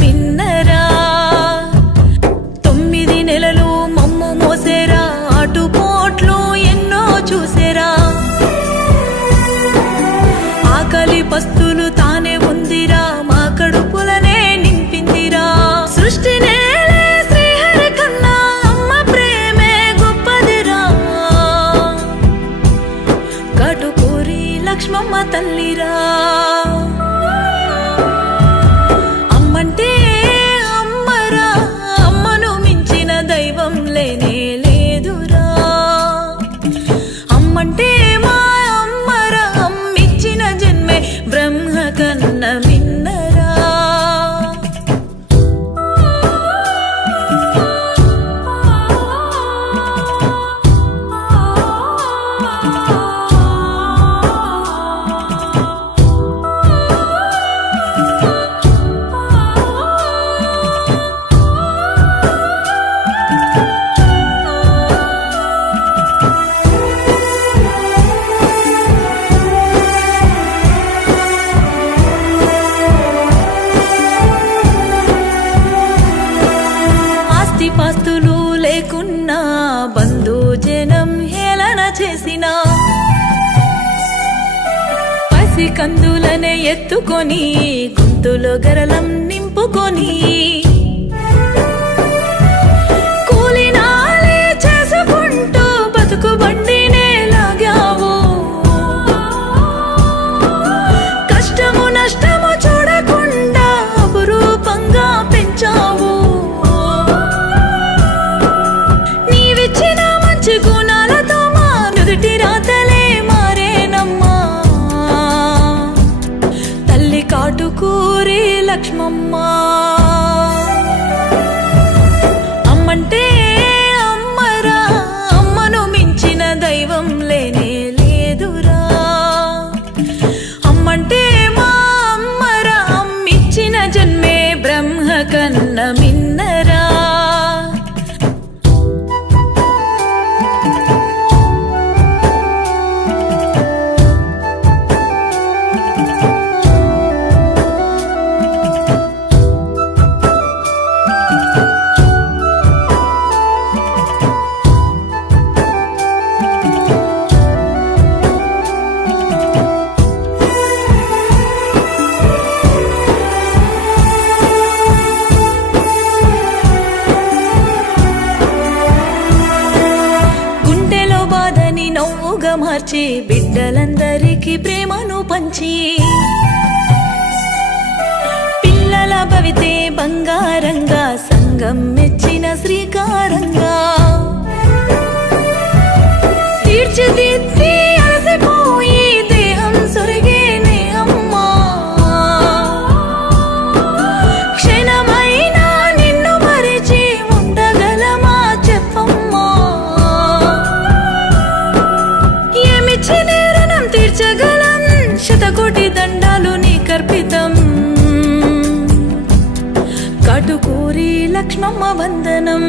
మిన్నరా 9 నెలలు మమ్ము మోసేరా, అటుపోట్లు ఎన్నో చూసేరా. ఆకలి పస్తులు తానే ఉందిరా, మా కడుపులనే నింపిందిరా. సృష్టి నేలే శ్రీహరి కన్నా అమ్మ ప్రేమే గొప్పదిరా. కటుకూరి లక్ష్మమ్మ తల్లిరా. అమ్మంటే అమ్మరా, అమ్మను మించిన దైవం లేనే లేదురా. అమ్మంటే మా అమ్మరా, అమ్మిచ్చిన జన్మే బ్రహ్మ కన్న మిన్నరా. పాస్తులు లేకున్నా బంధు జనం హేళన చేసిన, పసి కందులనే ఎత్తుకొని గొంతులో గరలం నింపుకొని కూలినాలే చేసుకుంటూ బతుకు బండినే లాగావు. కష్టము నష్టము చూడకుండా అపురూపంగా పెంచావు. గుణాలతో మా నుదుటి రాతలే మారేనమ్మా. తల్లి కాటుకూరి లక్ష్మమ్మ. అమ్మంటే అమ్మరా, అమ్మను మించిన దైవం లేనే లేదురా. అమ్మంటే మా అమ్మరా, అమ్మిచ్చిన జన్మే బ్రహ్మ కన్న మిన్నరా. నవ్వుగా మార్చి బిడ్డలందరికీ ప్రేమను పంచి, పిల్లల భవితే బంగారంగా సంగం మెచ్చిన శ్రీకారంగా తీర్చిదిద్ది అలసిపోయి దేహం సొరిగేనే అమ్మా. క్షణమైనా నిన్ను మరిచి ఉండగలమా చెప్పమ్మా. రుణం తీర్చగలం, శతకోటి దండాలు నీ కర్పితం. కటుకూరి లక్ష్మమ్మ వందనం.